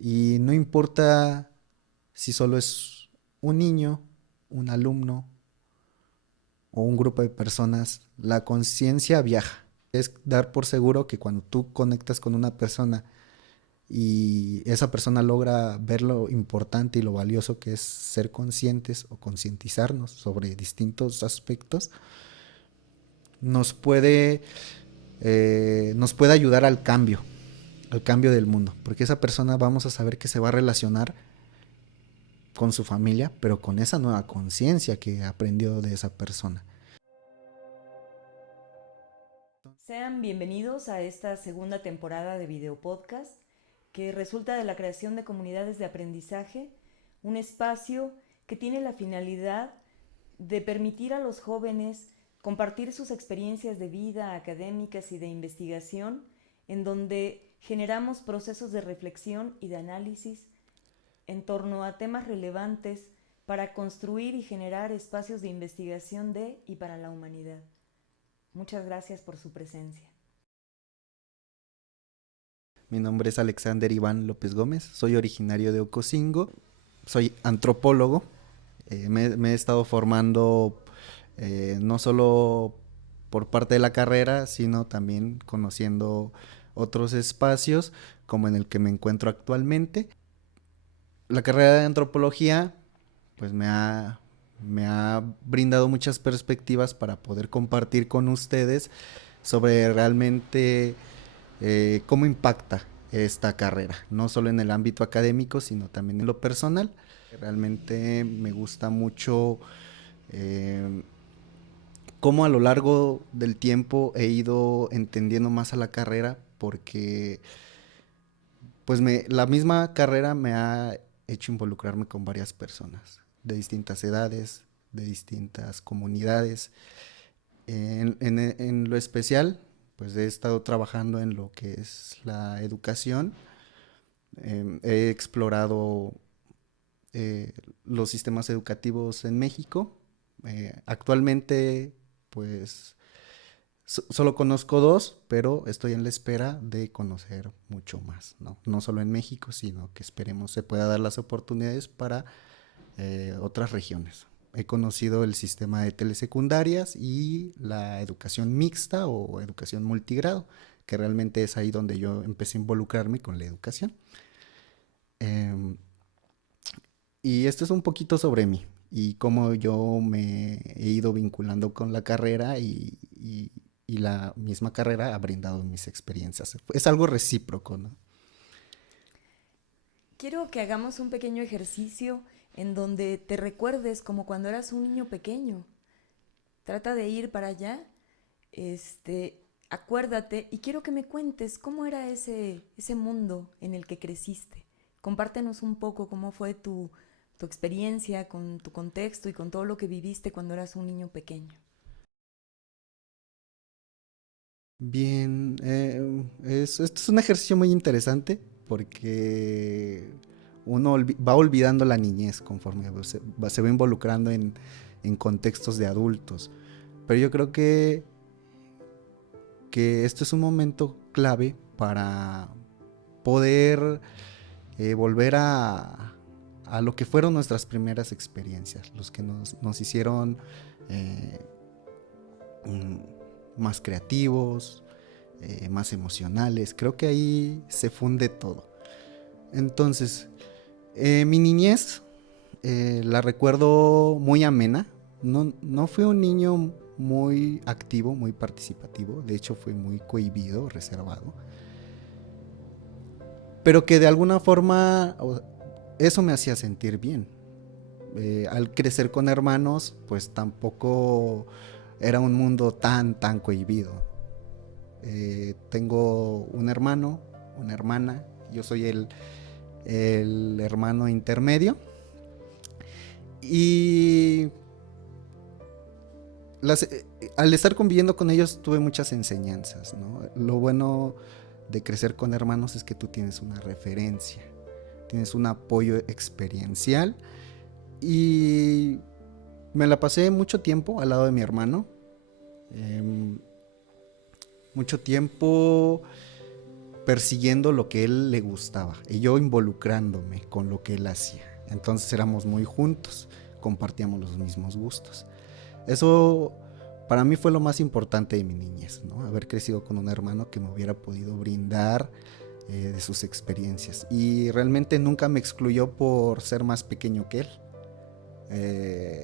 Y no importa si solo es un niño, un alumno o un grupo de personas, la conciencia viaja. Es dar por seguro que cuando tú conectas con una persona y esa persona logra ver lo importante y lo valioso que es ser conscientes o concientizarnos sobre distintos aspectos, nos puede, nos puede ayudar al cambio del mundo, porque esa persona vamos a saber que se va a relacionar con su familia, pero con esa nueva conciencia que aprendió de esa persona. Sean bienvenidos a esta segunda temporada de Video Podcast que resulta de la creación de comunidades de aprendizaje, un espacio que tiene la finalidad de permitir a los jóvenes compartir sus experiencias de vida académicas y de investigación, en donde generamos procesos de reflexión y de análisis en torno a temas relevantes para construir y generar espacios de investigación de y para la humanidad. Muchas gracias por su presencia. Mi nombre es Alexander Iván López Gómez, soy originario de Ocosingo, soy antropólogo, me he estado formando no solo por parte de la carrera, sino también conociendo otros espacios como en el que me encuentro actualmente. La carrera de antropología pues me ha brindado muchas perspectivas para poder compartir con ustedes sobre realmente cómo impacta esta carrera, no solo en el ámbito académico, sino también en lo personal. Realmente me gusta mucho eh, cómo a lo largo del tiempo he ido entendiendo más a la carrera, porque pues la misma carrera me ha hecho involucrarme con varias personas de distintas edades, de distintas comunidades. En lo especial, pues he estado trabajando en lo que es la educación. He explorado eh, los sistemas educativos en México. Actualmente, pues solo conozco dos, pero estoy en la espera de conocer mucho más, ¿no? No solo en México, sino que esperemos se pueda dar las oportunidades para otras regiones. He conocido el sistema de telesecundarias y la educación mixta o educación multigrado, que realmente es ahí donde yo empecé a involucrarme con la educación. Eh, y esto es un poquito sobre mí y cómo yo me he ido vinculando con la carrera y la misma carrera ha brindado mis experiencias. Es algo recíproco, ¿no? Quiero que hagamos un pequeño ejercicio en donde te recuerdes como cuando eras un niño pequeño. Trata de ir para allá, acuérdate y quiero que me cuentes cómo era ese mundo en el que creciste. Compártenos un poco cómo fue tu experiencia con tu contexto y con todo lo que viviste cuando eras un niño pequeño. Bien, esto es un ejercicio muy interesante porque uno va olvidando la niñez conforme se va involucrando en contextos de adultos. Pero yo creo que esto es un momento clave para poder volver a lo que fueron nuestras primeras experiencias, los que nos hicieron eh, más creativos, más emocionales. Creo que ahí se funde todo. Entonces, mi niñez la recuerdo muy amena. No fui un niño muy activo, muy participativo. De hecho, fui muy cohibido, reservado. Pero que de alguna forma eso me hacía sentir bien. Al crecer con hermanos, pues tampoco era un mundo tan cohibido. Tengo un hermano, una hermana, yo soy el hermano intermedio. Y al estar conviviendo con ellos tuve muchas enseñanzas, ¿no? Lo bueno de crecer con hermanos es que tú tienes una referencia, tienes un apoyo experiencial y me la pasé mucho tiempo al lado de mi hermano, mucho tiempo persiguiendo lo que él le gustaba y yo involucrándome con lo que él hacía. Entonces éramos muy juntos, compartíamos los mismos gustos. Eso para mí fue lo más importante de mi niñez, ¿no? Haber crecido con un hermano que me hubiera podido brindar de sus experiencias. Y realmente nunca me excluyó por ser más pequeño que él.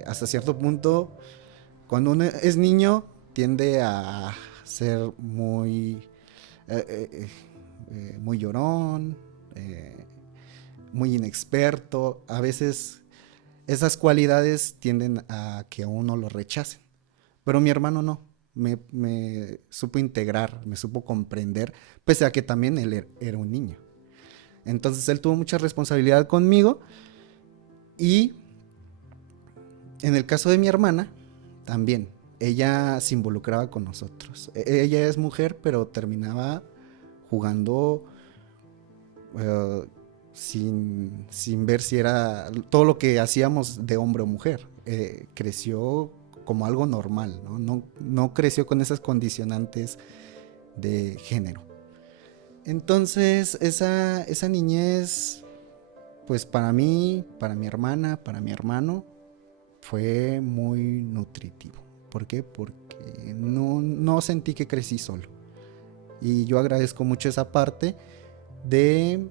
Hasta cierto punto, cuando uno es niño, tiende a ser muy llorón, muy inexperto. A veces esas cualidades tienden a que a uno lo rechacen. Pero mi hermano no. Me supo integrar, me supo comprender, pese a que también él era un niño. Entonces él tuvo mucha responsabilidad conmigo. Y en el caso de mi hermana, también. Ella se involucraba con nosotros. Ella es mujer, pero terminaba jugando sin ver si era todo lo que hacíamos de hombre o mujer. Creció como algo normal, ¿no? No creció con esas condicionantes de género. Entonces, esa niñez, pues para mí, para mi hermana, para mi hermano, fue muy nutritivo. ¿Por qué? Porque no sentí que crecí solo. Y yo agradezco mucho esa parte de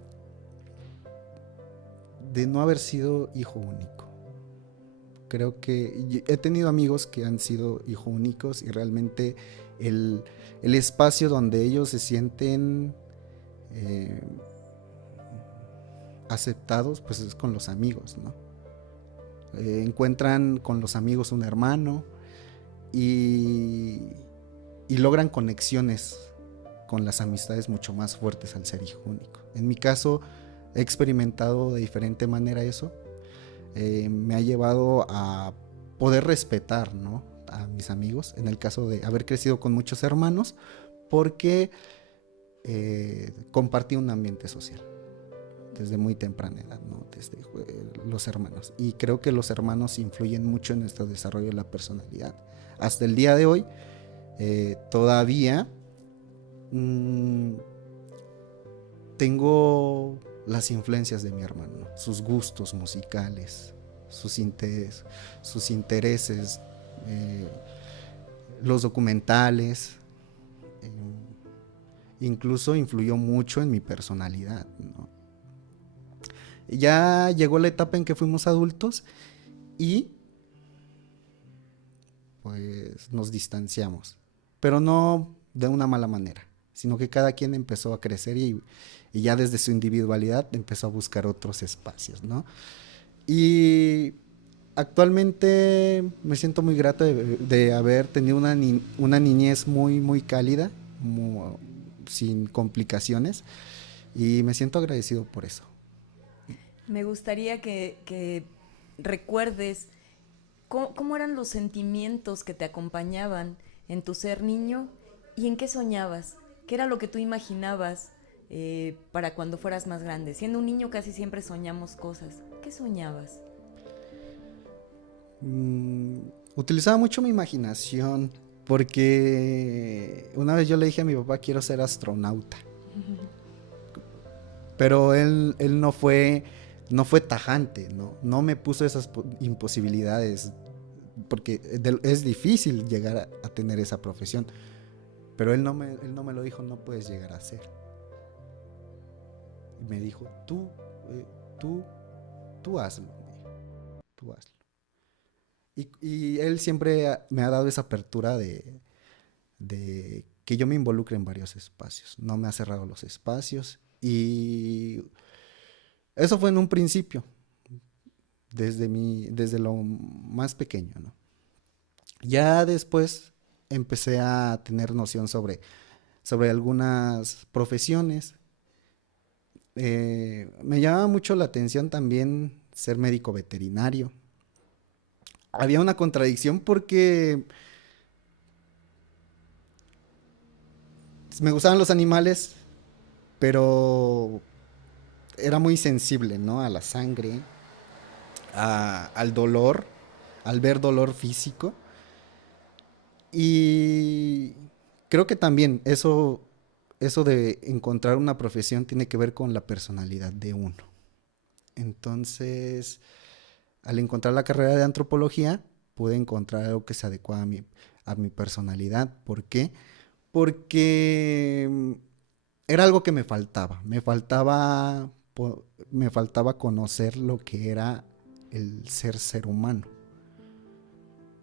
no haber sido hijo único. Creo que he tenido amigos que han sido hijos únicos y realmente el espacio donde ellos se sienten aceptados, pues es con los amigos, ¿no? Encuentran con los amigos un hermano y logran conexiones con las amistades mucho más fuertes al ser hijo único. En mi caso, he experimentado de diferente manera eso. Me ha llevado a poder respetar, ¿no?, a mis amigos, en el caso de haber crecido con muchos hermanos, porque compartí un ambiente social desde muy temprana edad, ¿no?, desde los hermanos. Y creo que los hermanos influyen mucho en nuestro desarrollo de la personalidad. Hasta el día de hoy, todavía tengo las influencias de mi hermano, sus gustos musicales, sus intereses, los documentales, incluso influyó mucho en mi personalidad, ¿no? Ya llegó la etapa en que fuimos adultos y pues nos distanciamos, pero no de una mala manera, sino que cada quien empezó a crecer y ya desde su individualidad empezó a buscar otros espacios, ¿no? Y actualmente me siento muy grato de haber tenido una niñez muy, muy cálida, sin complicaciones, y me siento agradecido por eso. Me gustaría que recuerdes cómo eran los sentimientos que te acompañaban en tu ser niño y en qué soñabas, qué era lo que tú imaginabas para cuando fueras más grande. Siendo un niño casi siempre soñamos cosas. ¿Qué soñabas? Utilizaba mucho mi imaginación porque una vez yo le dije a mi papá, quiero ser astronauta. Pero él no fue tajante, no me puso esas imposibilidades, porque es difícil llegar a tener esa profesión. Pero él no me lo dijo, no puedes llegar a ser. Y me dijo, tú hazlo, tú hazlo. Y él siempre me ha dado esa apertura de que yo me involucre en varios espacios. No me ha cerrado los espacios. Y eso fue en un principio, desde lo más pequeño, ¿no? Ya después empecé a tener noción sobre algunas profesiones. Me llamaba mucho la atención también ser médico veterinario. Había una contradicción porque me gustaban los animales, pero era muy sensible, ¿no?, a la sangre, al dolor, al ver dolor físico. Y creo que también eso eso de encontrar una profesión tiene que ver con la personalidad de uno. Entonces, al encontrar la carrera de antropología, pude encontrar algo que se adecua a mi personalidad. ¿Por qué? Porque era algo que me faltaba conocer lo que era el ser humano.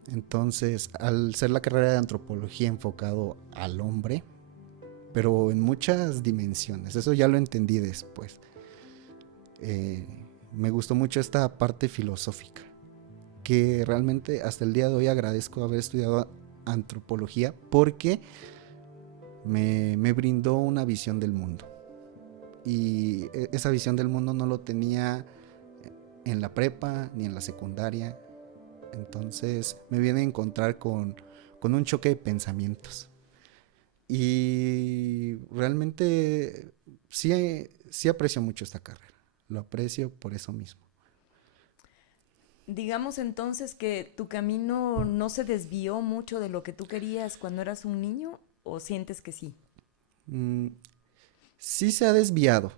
Entonces, al ser la carrera de antropología enfocado al hombre, pero en muchas dimensiones, eso ya lo entendí después. Me gustó mucho esta parte filosófica, que realmente hasta el día de hoy agradezco haber estudiado antropología porque me brindó una visión del mundo. Y esa visión del mundo no lo tenía en la prepa ni en la secundaria. Entonces me viene a encontrar con un choque de pensamientos. Y realmente sí aprecio mucho esta carrera. Lo aprecio por eso mismo. Digamos entonces que tu camino no se desvió mucho de lo que tú querías cuando eras un niño, ¿o sientes que sí? Mm, sí se ha desviado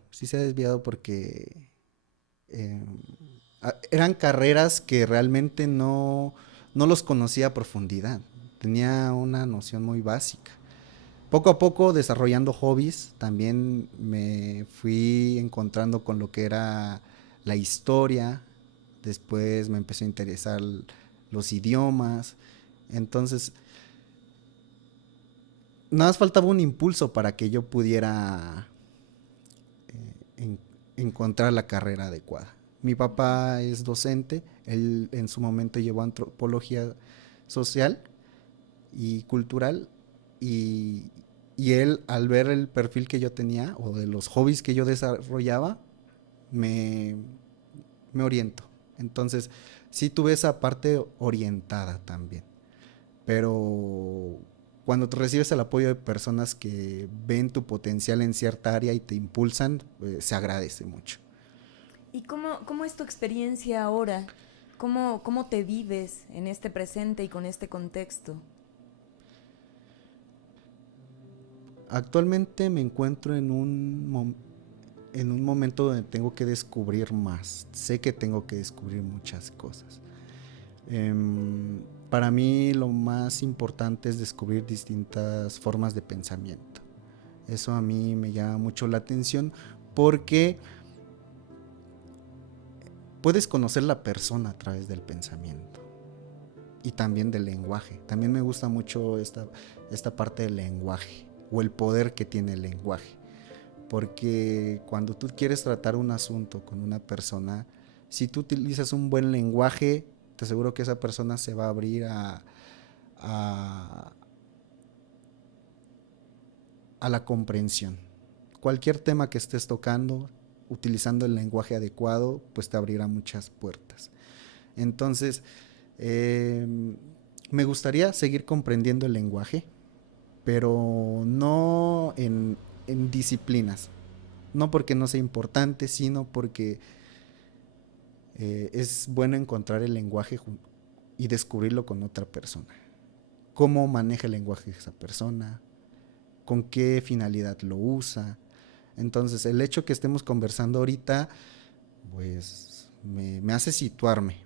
porque eh, eran carreras que realmente no los conocía a profundidad. Tenía una noción muy básica. Poco a poco, desarrollando hobbies, también me fui encontrando con lo que era la historia. Después me empezó a interesar los idiomas. Entonces, nada más faltaba un impulso para que yo pudiera en- encontrar la carrera adecuada. Mi papá es docente, él en su momento llevó antropología social y cultural, y, y él, al ver el perfil que yo tenía o de los hobbies que yo desarrollaba, me, me orientó. Entonces sí tuve esa parte orientada también, pero cuando tú recibes el apoyo de personas que ven tu potencial en cierta área y te impulsan, se agradece mucho. ¿Y cómo es tu experiencia ahora? ¿Cómo te vives en este presente y con este contexto? Actualmente me encuentro en un momento donde tengo que descubrir más. Sé que tengo que descubrir muchas cosas. Para mí lo más importante es descubrir distintas formas de pensamiento. Eso a mí me llama mucho la atención porque puedes conocer la persona a través del pensamiento y también del lenguaje. También me gusta mucho esta parte del lenguaje o el poder que tiene el lenguaje. Porque cuando tú quieres tratar un asunto con una persona, si tú utilizas un buen lenguaje, te aseguro que esa persona se va a abrir a, a la comprensión. Cualquier tema que estés tocando, utilizando el lenguaje adecuado, pues te abrirá muchas puertas. Entonces, eh, me gustaría seguir comprendiendo el lenguaje, pero no en disciplinas. No porque no sea importante, sino porque es bueno encontrar el lenguaje y descubrirlo con otra persona. Cómo maneja el lenguaje esa persona, con qué finalidad lo usa. Entonces, el hecho que estemos conversando ahorita, pues me hace situarme,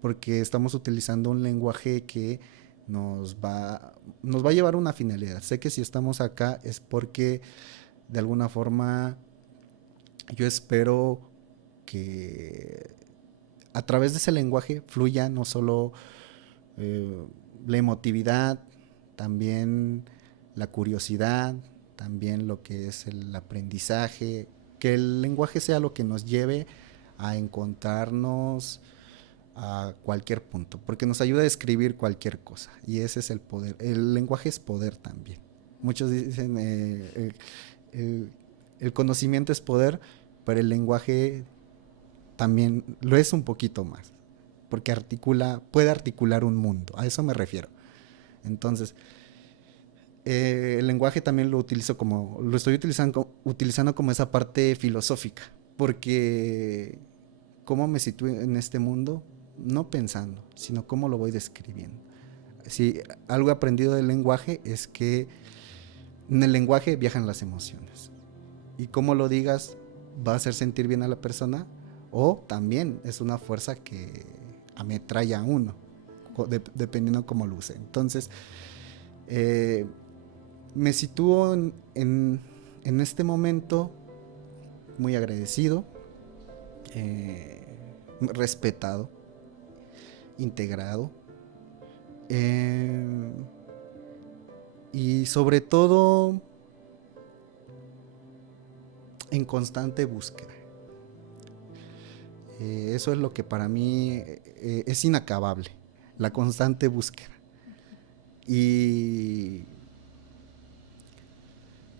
porque estamos utilizando un lenguaje que nos va a llevar a una finalidad. Sé que si estamos acá es porque de alguna forma yo espero que a través de ese lenguaje fluya no solo eh, la emotividad, también la curiosidad, también lo que es el aprendizaje, que el lenguaje sea lo que nos lleve a encontrarnos a cualquier punto, porque nos ayuda a describir cualquier cosa y ese es el poder. El lenguaje es poder también. Muchos dicen el, el conocimiento es poder, pero el lenguaje también lo es un poquito más, porque puede articular un mundo, a eso me refiero. Entonces, el lenguaje también lo estoy utilizando como esa parte filosófica, porque cómo me sitúo en este mundo, no pensando, sino cómo lo voy describiendo. Si algo he aprendido del lenguaje es que En el lenguaje viajan las emociones. Y como lo digas, va a hacer sentir bien a la persona, o también es una fuerza que ametralla a uno, dependiendo cómo lo use. Entonces, me sitúo en este momento muy agradecido, respetado, integrado, y sobre todo en constante búsqueda. Eso es lo que para mí es inacabable, la constante búsqueda. Y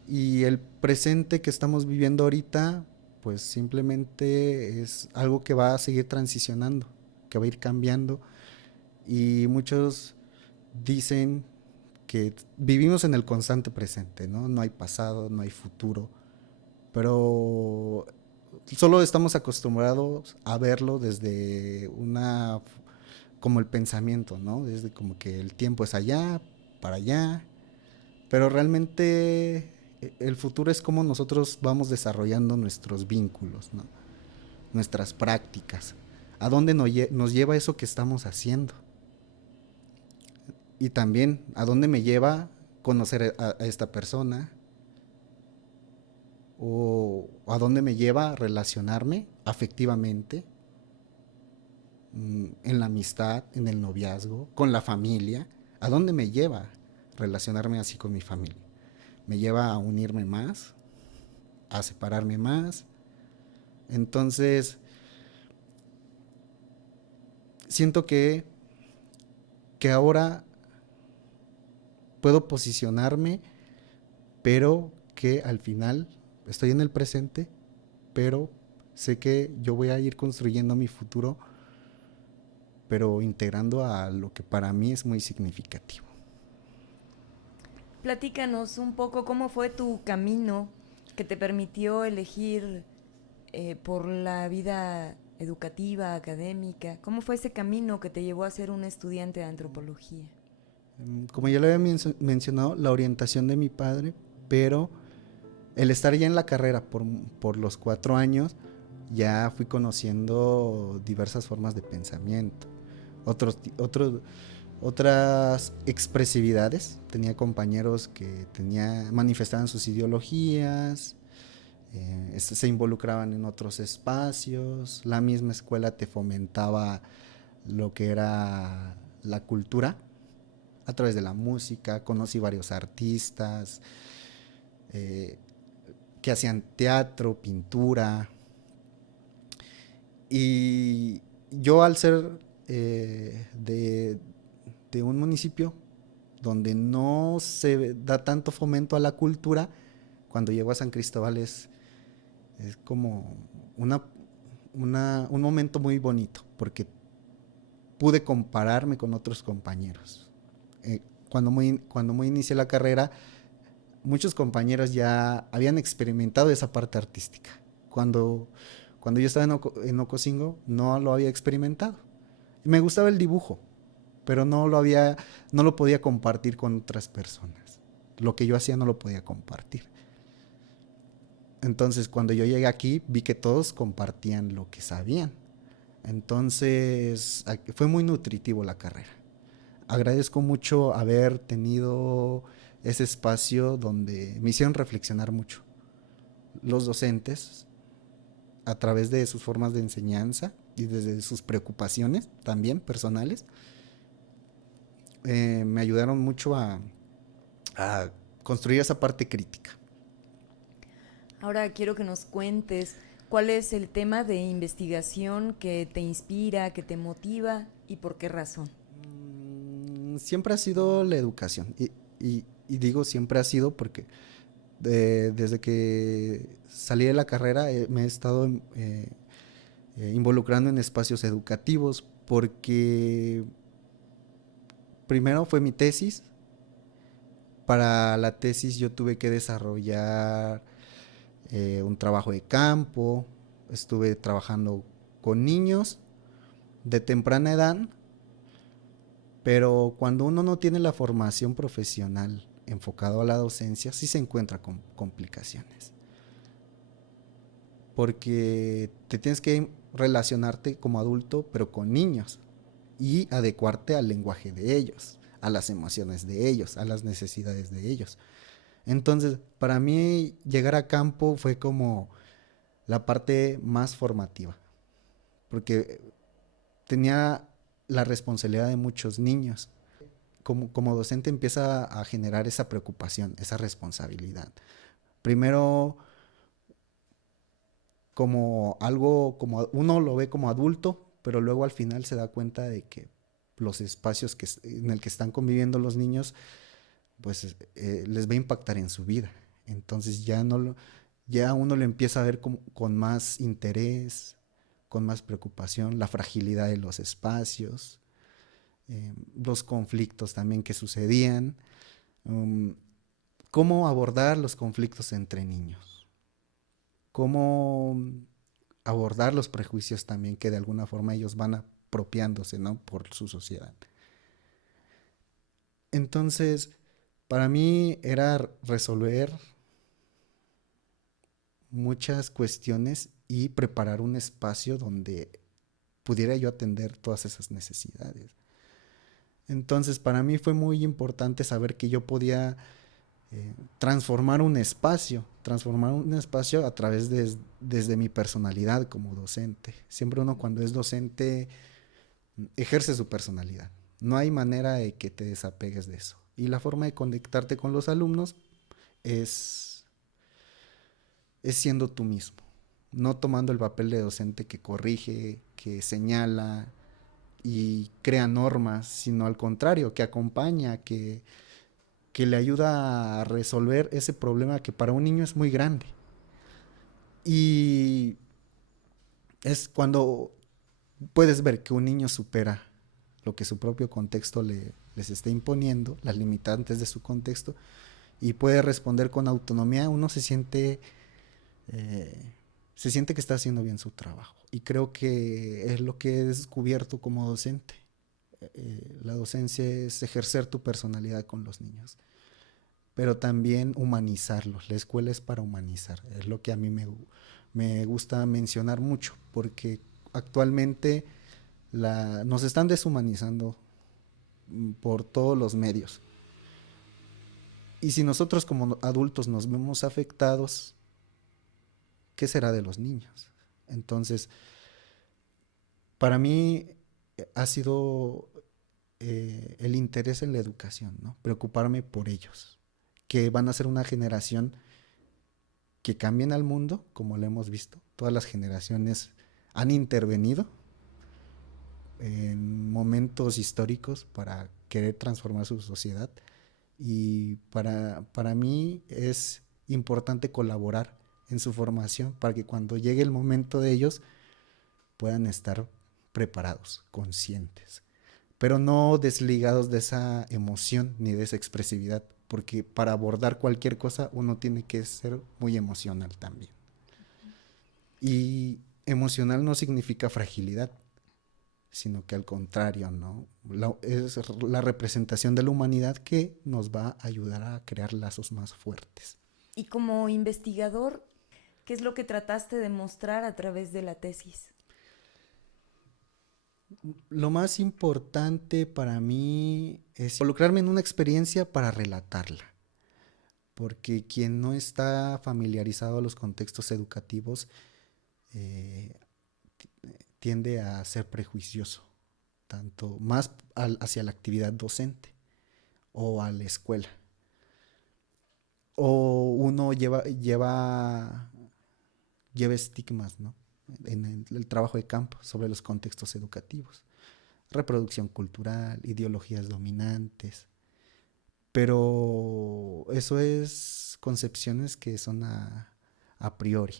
el presente que estamos viviendo ahorita, pues simplemente es algo que va a seguir transicionando, que va a ir cambiando. Y muchos dicen que vivimos en el constante presente, ¿no? No hay pasado, no hay futuro, pero solo estamos acostumbrados a verlo desde como el pensamiento, ¿no? Desde como que el tiempo es allá, para allá, pero realmente el futuro es como nosotros vamos desarrollando nuestros vínculos, ¿no? Nuestras prácticas, a dónde nos lleva eso que estamos haciendo, y también a dónde me lleva conocer a esta persona, o a dónde me lleva a relacionarme afectivamente, en la amistad, en el noviazgo, con la familia. ¿A dónde me lleva relacionarme así con mi familia? ¿Me lleva a unirme más? ¿A separarme más? Entonces, siento que ahora puedo posicionarme, pero que al final estoy en el presente, pero sé que yo voy a ir construyendo mi futuro, pero integrando a lo que para mí es muy significativo. Platícanos un poco cómo fue tu camino que te permitió elegir por la vida educativa, académica. ¿Cómo fue ese camino que te llevó a ser un estudiante de antropología? Como ya lo había mencionado, la orientación de mi padre, pero el estar ya en la carrera por los 4 años, ya fui conociendo diversas formas de pensamiento, otras expresividades. Tenía compañeros que manifestaban sus ideologías, se involucraban en otros espacios. La misma escuela te fomentaba lo que era la cultura a través de la música. Conocí varios artistas eh, que hacían teatro, pintura. Y yo, al ser de un municipio donde no se da tanto fomento a la cultura, cuando llego a San Cristóbal es como un momento muy bonito, porque pude compararme con otros compañeros. Cuando inicié la carrera, muchos compañeros ya habían experimentado esa parte artística. Cuando yo estaba en Ocosingo, no lo había experimentado. Me gustaba el dibujo, pero no lo podía compartir con otras personas. Lo que yo hacía no lo podía compartir. Entonces, cuando yo llegué aquí, vi que todos compartían lo que sabían. Entonces, fue muy nutritivo la carrera. Agradezco mucho haber tenido ese espacio donde me hicieron reflexionar mucho. Los docentes, a través de sus formas de enseñanza y desde sus preocupaciones también personales, me ayudaron mucho a construir esa parte crítica. Ahora quiero que nos cuentes cuál es el tema de investigación que te inspira, que te motiva y por qué razón. Siempre ha sido la educación, y digo siempre ha sido porque desde que salí de la carrera me he estado involucrando en espacios educativos, porque primero fue mi tesis. Para la tesis yo tuve que desarrollar un trabajo de campo. Estuve trabajando con niños de temprana edad, pero cuando uno no tiene la formación profesional enfocado a la docencia, sí se encuentra con complicaciones. Porque te tienes que relacionarte como adulto, pero con niños, y adecuarte al lenguaje de ellos, a las emociones de ellos, a las necesidades de ellos. Entonces, para mí llegar a campo fue como la parte más formativa, porque tenía la responsabilidad de muchos niños. Como docente empieza a generar esa preocupación, esa responsabilidad. Primero como algo, como uno lo ve como adulto, pero luego al final se da cuenta de que los espacios en el que están conviviendo los niños, pues les va a impactar en su vida. Entonces ya uno lo empieza a ver con más interés, con más preocupación, la fragilidad de los espacios, los conflictos también que sucedían, um, cómo abordar los conflictos entre niños, cómo abordar los prejuicios también que de alguna forma ellos van apropiándose, ¿no? Por su sociedad. Entonces, para mí era resolver muchas cuestiones y preparar un espacio donde pudiera yo atender todas esas necesidades. Entonces, para mí fue muy importante saber que yo podía transformar un espacio a través desde mi personalidad como docente. Siempre uno cuando es docente ejerce su personalidad. No hay manera de que te desapegues de eso. Y la forma de conectarte con los alumnos es, es siendo tú mismo, no tomando el papel de docente que corrige, que señala y crea normas, sino al contrario, que acompaña, que le ayuda a resolver ese problema que para un niño es muy grande. Y es cuando puedes ver que un niño supera lo que su propio contexto les está imponiendo, las limitantes de su contexto, y puede responder con autonomía, uno eh, se siente que está haciendo bien su trabajo. Y creo que es lo que he descubierto como docente. La docencia es ejercer tu personalidad con los niños, pero también humanizarlos. La escuela es para humanizar, es lo que a mí me gusta mencionar mucho, porque actualmente nos están deshumanizando por todos los medios. Y si nosotros como adultos nos vemos afectados, ¿qué será de los niños? Entonces, para mí ha sido el interés en la educación, ¿no? Preocuparme por ellos, que van a ser una generación que cambien al mundo, como lo hemos visto. Todas las generaciones han intervenido en momentos históricos para querer transformar su sociedad, y para mí es importante colaborar en su formación para que cuando llegue el momento de ellos puedan estar preparados, conscientes, pero no desligados de esa emoción ni de esa expresividad, porque para abordar cualquier cosa uno tiene que ser muy emocional también. Y emocional no significa fragilidad, sino que al contrario, ¿no? Es la representación de la humanidad que nos va a ayudar a crear lazos más fuertes. Y como investigador, ¿qué es lo que trataste de mostrar a través de la tesis? Lo más importante para mí es involucrarme en una experiencia para relatarla, porque quien no está familiarizado a los contextos educativos eh, tiende a ser prejuicioso, tanto más hacia la actividad docente o a la escuela. O uno lleva estigmas, ¿no? En el trabajo de campo sobre los contextos educativos, reproducción cultural, ideologías dominantes, pero eso es concepciones que son a priori.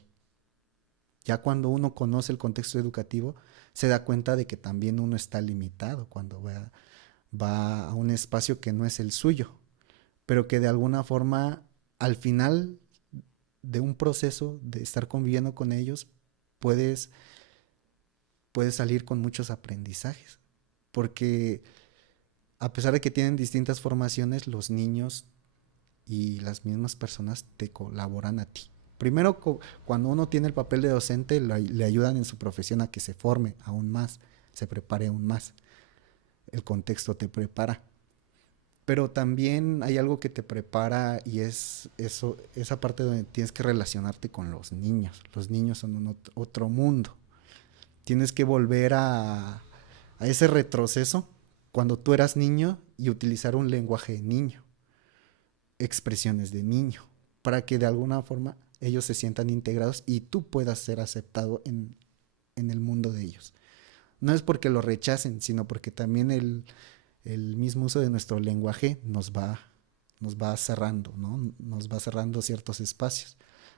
Ya cuando uno conoce el contexto educativo, se da cuenta de que también uno está limitado cuando va a un espacio que no es el suyo, pero que de alguna forma, al final de un proceso de estar conviviendo con ellos, puedes, puedes salir con muchos aprendizajes, porque a pesar de que tienen distintas formaciones, los niños y las mismas personas te colaboran a ti. Primero, cuando uno tiene el papel de docente, le ayudan en su profesión a que se forme aún más, se prepare aún más. El contexto te prepara. Pero también hay algo que te prepara y es eso, esa parte donde tienes que relacionarte con los niños. Los niños son otro mundo. Tienes que volver a ese retroceso cuando tú eras niño y utilizar un lenguaje de niño, expresiones de niño, para que de alguna forma ellos se sientan integrados y tú puedas ser aceptado en el mundo de ellos. No es porque lo rechacen, sino porque también el mismo uso de nuestro lenguaje nos va cerrando, ¿no? Nos va cerrando ciertos espacios.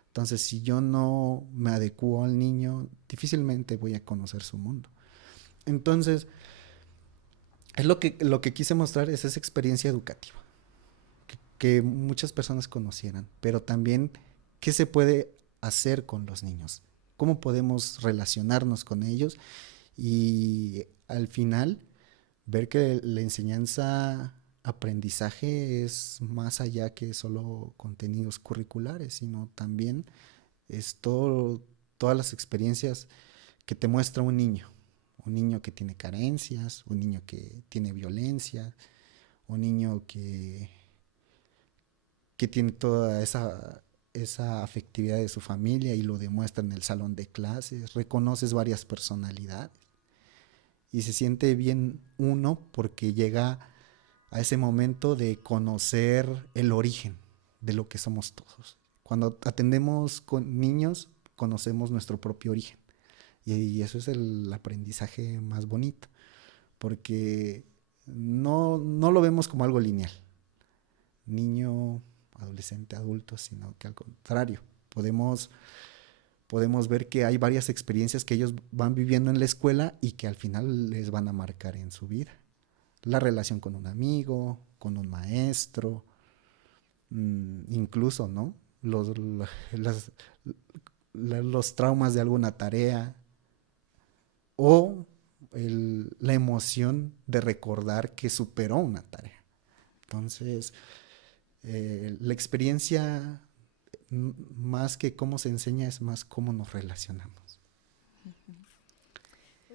Entonces, si yo no me adecuo al niño, difícilmente voy a conocer su mundo. Entonces, es lo que quise mostrar es esa experiencia educativa, que muchas personas conocieran, pero también qué se puede hacer con los niños, cómo podemos relacionarnos con ellos y al final ver que la enseñanza aprendizaje es más allá que solo contenidos curriculares, sino también es todas las experiencias que te muestra un niño que tiene carencias, un niño que tiene violencia, un niño que tiene toda esa afectividad de su familia y lo demuestra en el salón de clases, reconoces varias personalidades y se siente bien uno porque llega a ese momento de conocer el origen de lo que somos todos. Cuando atendemos con niños, conocemos nuestro propio origen y eso es el aprendizaje más bonito, porque no lo vemos como algo lineal, niño, adolescente, adulto, sino que al contrario, podemos ver que hay varias experiencias que ellos van viviendo en la escuela y que al final les van a marcar en su vida. La relación con un amigo, con un maestro, incluso, ¿no? Las, los traumas de alguna tarea o la emoción de recordar que superó una tarea. Entonces, la experiencia, más que cómo se enseña, es más cómo nos relacionamos.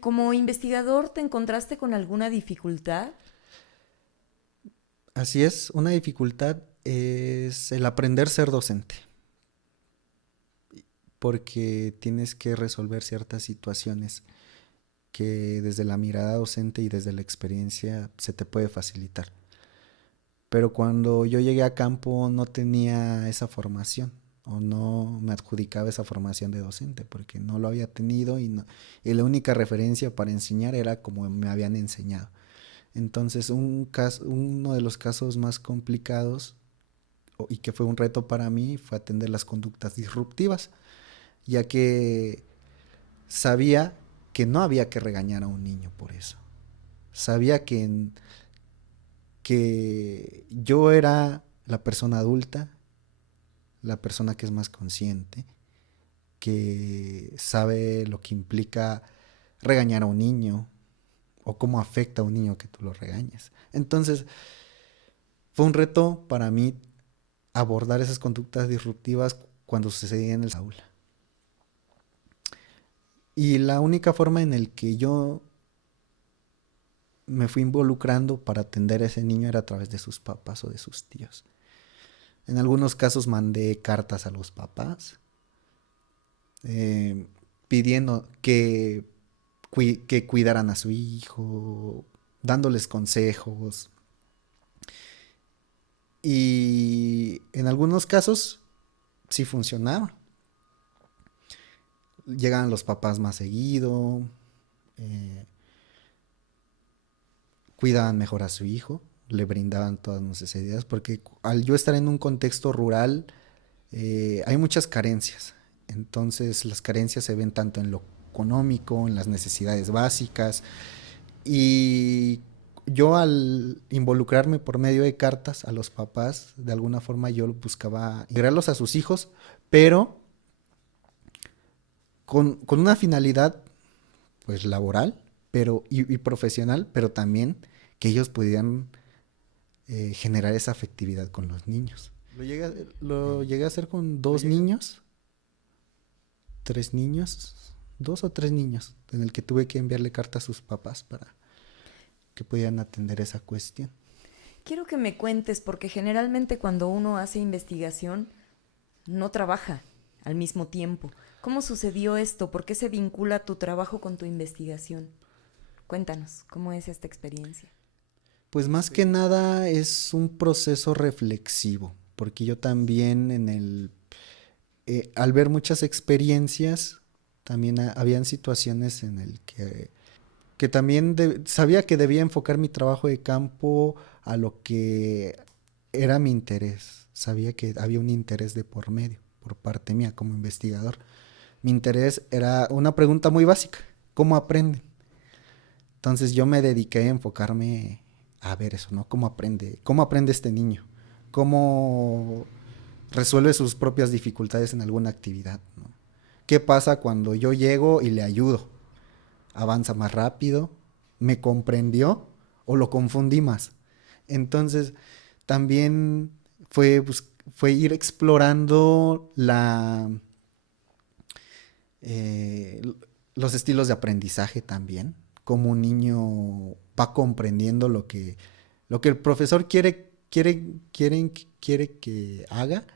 Como investigador, ¿te encontraste con alguna dificultad? Así es, una dificultad es el aprender a ser docente, porque tienes que resolver ciertas situaciones que desde la mirada docente y desde la experiencia se te puede facilitar. Pero cuando yo llegué a campo no tenía esa formación o no me adjudicaba esa formación de docente porque no lo había tenido y la única referencia para enseñar era como me habían enseñado. Entonces uno de los casos más complicados y que fue un reto para mí fue atender las conductas disruptivas, ya que sabía que no había que regañar a un niño por eso. Sabía que yo era la persona adulta, la persona que es más consciente, que sabe lo que implica regañar a un niño o cómo afecta a un niño que tú lo regañes. Entonces, fue un reto para mí abordar esas conductas disruptivas cuando sucedían en el aula. Y la única forma en el que yo me fui involucrando para atender a ese niño era a través de sus papás o de sus tíos. En algunos casos mandé cartas a los papás pidiendo que cuidaran a su hijo, dándoles consejos. Y en algunos casos sí funcionaba. Llegaban los papás más seguido, cuidaban mejor a su hijo, le brindaban todas necesidades, porque al yo estar en un contexto rural hay muchas carencias. Entonces las carencias se ven tanto en lo económico, en las necesidades básicas. Y yo al involucrarme por medio de cartas a los papás, de alguna forma yo buscaba integrarlos a sus hijos, pero con una finalidad pues laboral y profesional, pero también que ellos pudieran generar esa afectividad con los niños. Lo llegué a hacer con dos niños, tres niños, dos o tres niños, en el que tuve que enviarle carta a sus papás para que pudieran atender esa cuestión. Quiero que me cuentes, porque generalmente cuando uno hace investigación, no trabaja al mismo tiempo. ¿Cómo sucedió esto? ¿Por qué se vincula tu trabajo con tu investigación? Cuéntanos, ¿cómo es esta experiencia? Pues más que nada es un proceso reflexivo, porque yo también al ver muchas experiencias, también habían situaciones en el que también sabía que debía enfocar mi trabajo de campo a lo que era mi interés. Sabía que había un interés de por medio, por parte mía como investigador. Mi interés era una pregunta muy básica: ¿cómo aprenden? Entonces yo me dediqué a enfocarme a ver eso, ¿no? ¿Cómo aprende este niño? ¿Cómo resuelve sus propias dificultades en alguna actividad, ¿no? ¿Qué pasa cuando yo llego y le ayudo? ¿Avanza más rápido? ¿Me comprendió o lo confundí más? Entonces también fue ir explorando eh, los estilos de aprendizaje también, cómo un niño va comprendiendo lo que el profesor quiere que haga,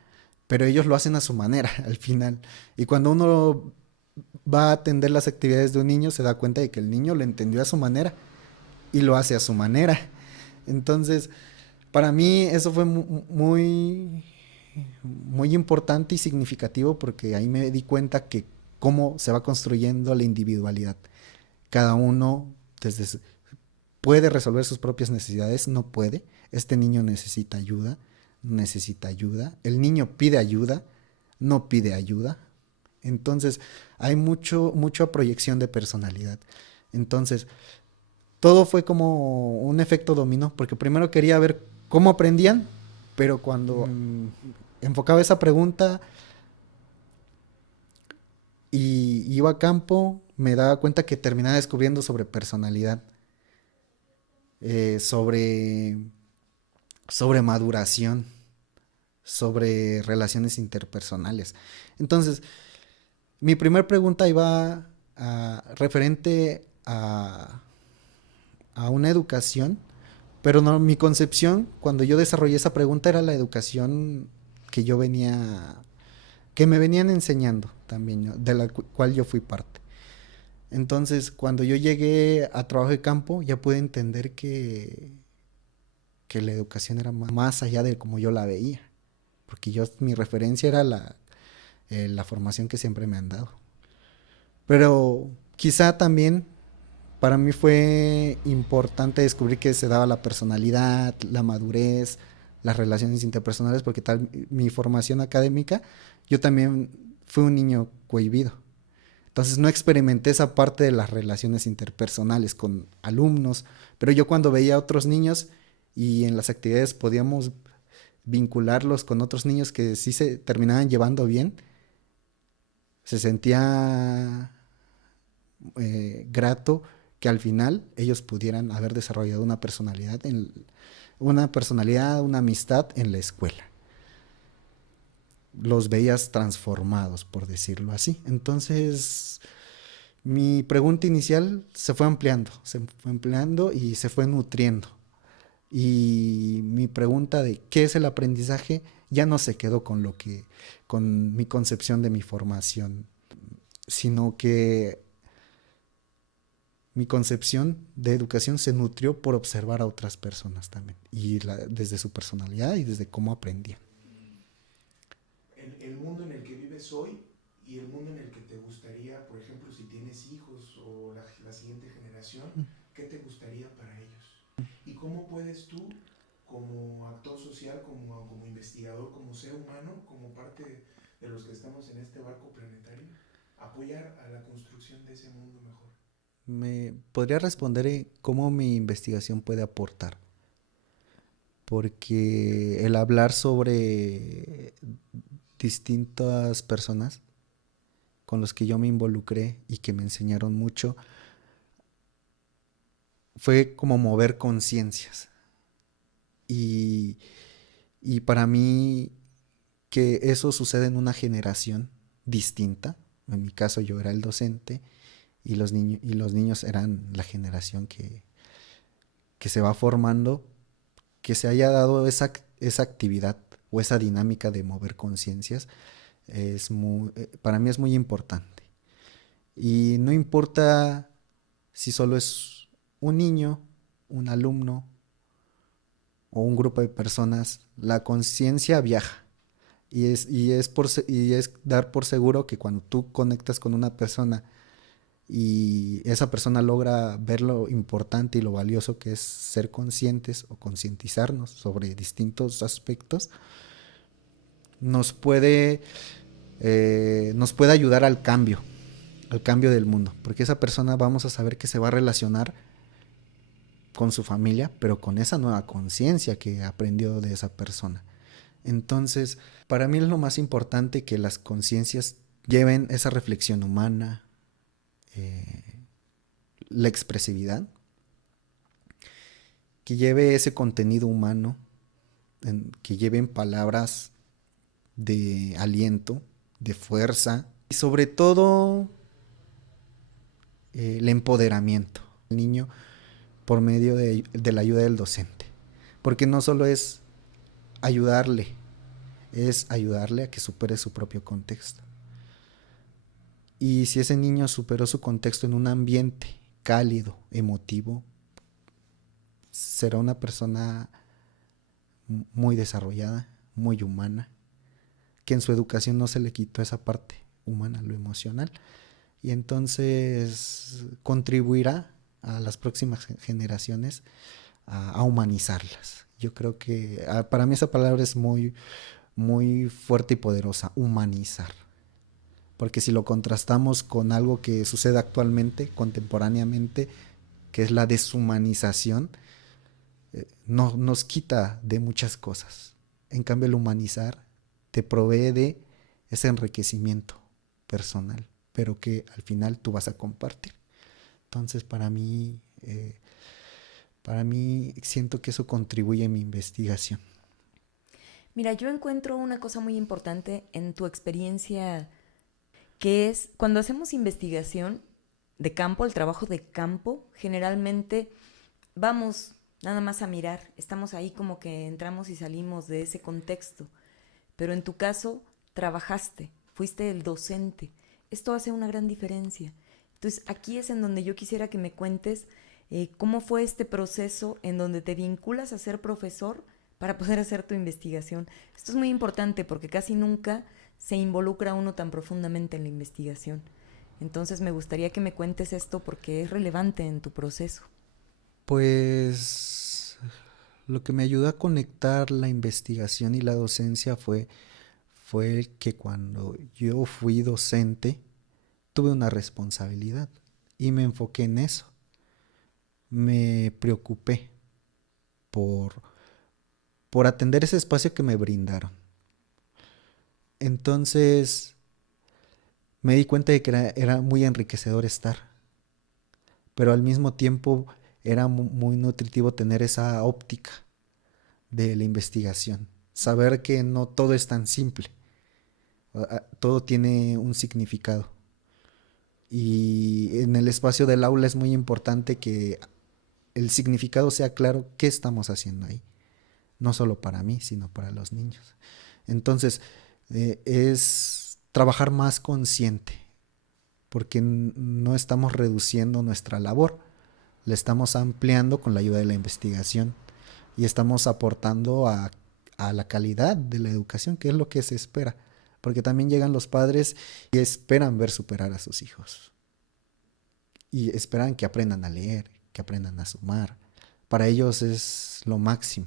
pero ellos lo hacen a su manera al final. Y cuando uno va a atender las actividades de un niño, se da cuenta de que el niño lo entendió a su manera y lo hace a su manera. Entonces, para mí eso fue muy importante y significativo, porque ahí me di cuenta que cómo se va construyendo la individualidad. Cada uno puede resolver sus propias necesidades, no puede. Este niño necesita ayuda. El niño pide ayuda, no pide ayuda. Entonces, hay mucha proyección de personalidad. Entonces, todo fue como un efecto dominó, porque primero quería ver cómo aprendían, pero cuando enfocaba esa pregunta y iba a campo, me daba cuenta que terminaba descubriendo sobre personalidad, eh, sobre, sobre maduración, sobre relaciones interpersonales. Entonces, mi primer pregunta iba referente a una educación, pero no, mi concepción cuando yo desarrollé esa pregunta era la educación que yo que me venían enseñando también, ¿no? De la cual yo fui parte. Entonces, cuando yo llegué a trabajo de campo, ya pude entender que la educación era más allá de como yo la veía, porque mi referencia era la formación que siempre me han dado. Pero quizá también para mí fue importante descubrir que se daba la personalidad, la madurez, las relaciones interpersonales, porque tal mi formación académica, yo también fui un niño cohibido. Entonces no experimenté esa parte de las relaciones interpersonales con alumnos, pero yo cuando veía a otros niños y en las actividades podíamos vincularlos con otros niños que sí se terminaban llevando bien, se sentía grato que al final ellos pudieran haber desarrollado una personalidad, una amistad en la escuela. Los veías transformados, por decirlo así. Entonces, mi pregunta inicial se fue ampliando y se fue nutriendo. Y mi pregunta de qué es el aprendizaje ya no se quedó con mi concepción de mi formación, sino que mi concepción de educación se nutrió por observar a otras personas también, y desde su personalidad y desde cómo aprendían. El mundo en el que vives hoy y el mundo en el que te gustaría, por ejemplo, si tienes hijos o la siguiente generación, ¿qué te gustaría para ellos? ¿Y cómo puedes tú, como actor social, como investigador, como ser humano, como parte de los que estamos en este barco planetario, apoyar a la construcción de ese mundo mejor? Me podría responder cómo mi investigación puede aportar, porque el hablar sobre distintas personas con los que yo me involucré y que me enseñaron mucho, fue como mover conciencias. Y, y para mí que eso sucede en una generación distinta. En mi caso yo era el docente y los niños eran la generación que se va formando, que se haya dado esa actividad o esa dinámica de mover conciencias, para mí es muy importante. Y no importa si solo es un niño, un alumno o un grupo de personas, la conciencia viaja. Y es dar por seguro que cuando tú conectas con una persona y esa persona logra ver lo importante y lo valioso que es ser conscientes o concientizarnos sobre distintos aspectos, nos puede ayudar al cambio del mundo, porque esa persona vamos a saber que se va a relacionar con su familia, pero con esa nueva conciencia que aprendió de esa persona. Entonces, para mí es lo más importante que las conciencias lleven esa reflexión humana, la expresividad, que lleve ese contenido humano, que lleven palabras de aliento, de fuerza y sobre todo el empoderamiento del niño por medio de la ayuda del docente. Porque no solo es ayudarle a que supere su propio contexto. Y si ese niño superó su contexto en un ambiente cálido, emotivo, será una persona muy desarrollada, muy humana, que en su educación no se le quitó esa parte humana, lo emocional, y entonces contribuirá a las próximas generaciones a humanizarlas. Yo creo que para mí esa palabra es muy, muy fuerte y poderosa, humanizar. Porque si lo contrastamos con algo que sucede actualmente, contemporáneamente, que es la deshumanización, nos quita de muchas cosas. En cambio, el humanizar te provee de ese enriquecimiento personal, pero que al final tú vas a compartir. Entonces, para mí siento que eso contribuye a mi investigación. Mira, yo encuentro una cosa muy importante en tu experiencia, que es cuando hacemos investigación de campo, el trabajo de campo, generalmente vamos nada más a mirar, estamos ahí como que entramos y salimos de ese contexto, pero en tu caso trabajaste, fuiste el docente, esto hace una gran diferencia. Entonces aquí es en donde yo quisiera que me cuentes cómo fue este proceso en donde te vinculas a ser profesor para poder hacer tu investigación. Esto es muy importante porque casi nunca se involucra uno tan profundamente en la investigación. Entonces me gustaría que me cuentes esto porque es relevante en tu proceso. Pues lo que me ayudó a conectar la investigación y la docencia fue que cuando yo fui docente tuve una responsabilidad y me enfoqué en eso. Me preocupé por atender ese espacio que me brindaron. Entonces me di cuenta de que era muy enriquecedor estar, pero al mismo tiempo era muy nutritivo tener esa óptica de la investigación, saber que no todo es tan simple, todo tiene un significado. Y en el espacio del aula es muy importante que el significado sea claro qué estamos haciendo ahí, no solo para mí, sino para los niños. Entonces, es trabajar más consciente, porque no estamos reduciendo nuestra labor, la estamos ampliando con la ayuda de la investigación y estamos aportando a la calidad de la educación, que es lo que se espera, porque también llegan los padres y esperan ver superar a sus hijos y esperan que aprendan a leer, que aprendan a sumar. Para ellos es lo máximo,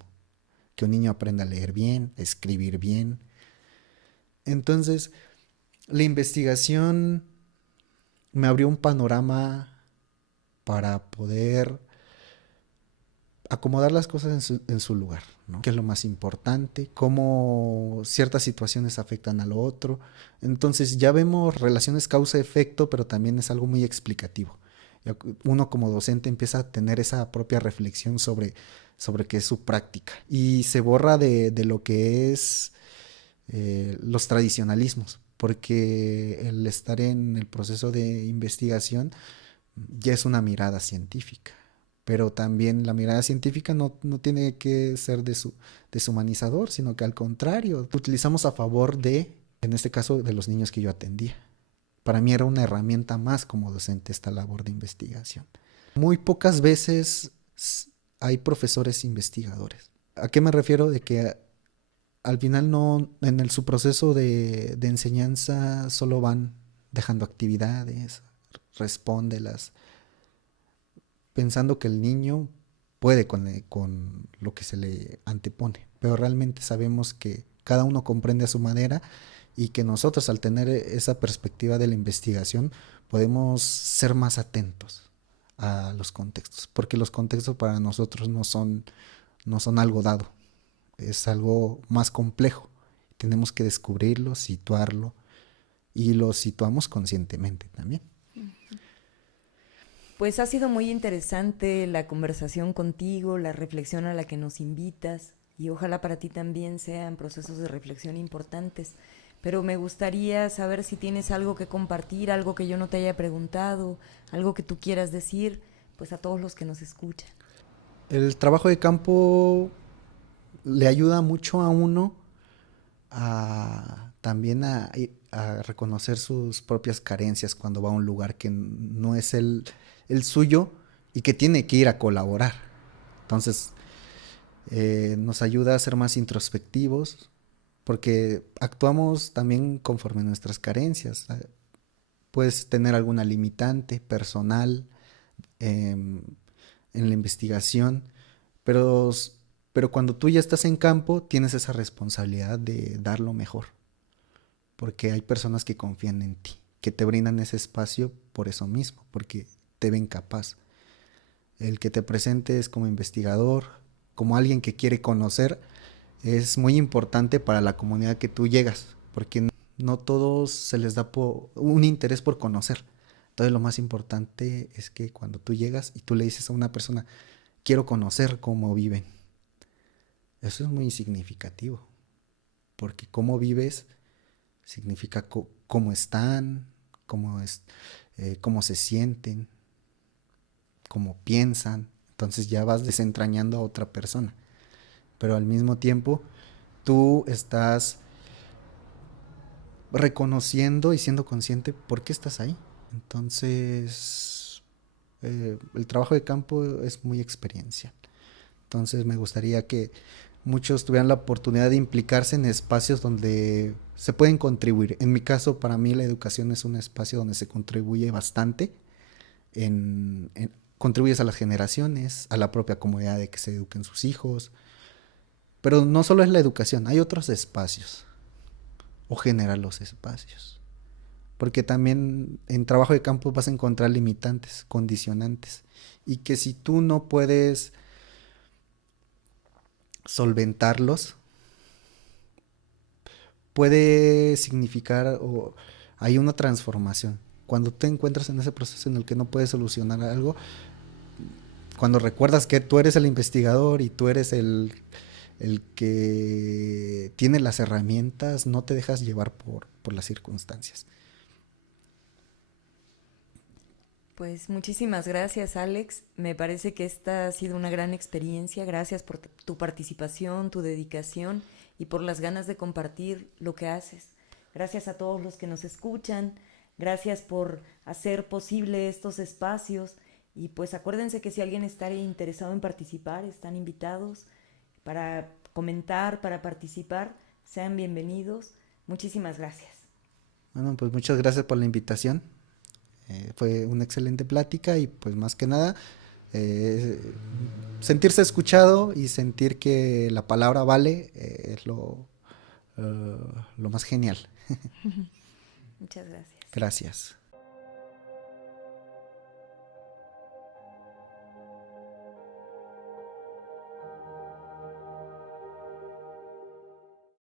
que un niño aprenda a leer bien, a escribir bien. Entonces, la investigación me abrió un panorama para poder acomodar las cosas en su lugar, ¿no? Que es lo más importante, cómo ciertas situaciones afectan a lo otro. Entonces ya vemos relaciones causa-efecto, pero también es algo muy explicativo. Uno como docente empieza a tener esa propia reflexión sobre qué es su práctica y se borra de lo que es los tradicionalismos, porque el estar en el proceso de investigación ya es una mirada científica, pero también la mirada científica no tiene que ser deshumanizador, sino que al contrario, utilizamos a favor de, en este caso, de los niños que yo atendía. Para mí era una herramienta más como docente esta labor de investigación. Muy pocas veces hay profesores investigadores. ¿A qué me refiero? De que al final no, su proceso de enseñanza solo van dejando actividades, respóndelas, pensando que el niño puede con lo que se le antepone, pero realmente sabemos que cada uno comprende a su manera y que nosotros, al tener esa perspectiva de la investigación, podemos ser más atentos a los contextos, porque los contextos para nosotros no son algo dado, es algo más complejo. Tenemos que descubrirlo, situarlo, y lo situamos conscientemente también. Pues ha sido muy interesante la conversación contigo, la reflexión a la que nos invitas, y ojalá para ti también sean procesos de reflexión importantes. Pero me gustaría saber si tienes algo que compartir, algo que yo no te haya preguntado, algo que tú quieras decir, pues a todos los que nos escuchan. El trabajo de campo le ayuda mucho a uno también a reconocer sus propias carencias cuando va a un lugar que no es el suyo y que tiene que ir a colaborar. Entonces, nos ayuda a ser más introspectivos, porque actuamos también conforme a nuestras carencias. Puedes tener alguna limitante personal en la investigación, pero cuando tú ya estás en campo, tienes esa responsabilidad de dar lo mejor, porque hay personas que confían en ti, que te brindan ese espacio por eso mismo, porque te ven capaz. El que te presentes como investigador, como alguien que quiere conocer, es muy importante para la comunidad que tú llegas, porque no todos se les da un interés por conocer. Entonces lo más importante es que cuando tú llegas y tú le dices a una persona, quiero conocer cómo viven, eso es muy significativo, porque cómo vives significa cómo están, cómo se sienten, cómo piensan. Entonces ya vas desentrañando a otra persona, pero al mismo tiempo tú estás reconociendo y siendo consciente por qué estás ahí. Entonces, el trabajo de campo es muy experiencial. Entonces me gustaría que muchos tuvieran la oportunidad de implicarse en espacios donde se pueden contribuir. En mi caso, para mí la educación es un espacio donde se contribuye bastante. Contribuyes a las generaciones, a la propia comunidad de que se eduquen sus hijos. Pero no solo es la educación, hay otros espacios. O generar los espacios. Porque también en trabajo de campo vas a encontrar limitantes, condicionantes. Y que si tú no puedes solventarlos, puede significar hay una transformación. Cuando te encuentras en ese proceso en el que no puedes solucionar algo, cuando recuerdas que tú eres el investigador y tú eres el que tiene las herramientas, no te dejas llevar por las circunstancias. Pues muchísimas gracias, Alex. Me parece que esta ha sido una gran experiencia. Gracias por tu participación, tu dedicación y por las ganas de compartir lo que haces. Gracias a todos los que nos escuchan. Gracias por hacer posible estos espacios. Y pues acuérdense que si alguien está interesado en participar, están invitados para comentar, para participar. Sean bienvenidos. Muchísimas gracias. Bueno, pues muchas gracias por la invitación. Fue una excelente plática y pues más que nada sentirse escuchado y sentir que la palabra vale es lo más genial. Muchas gracias. Gracias.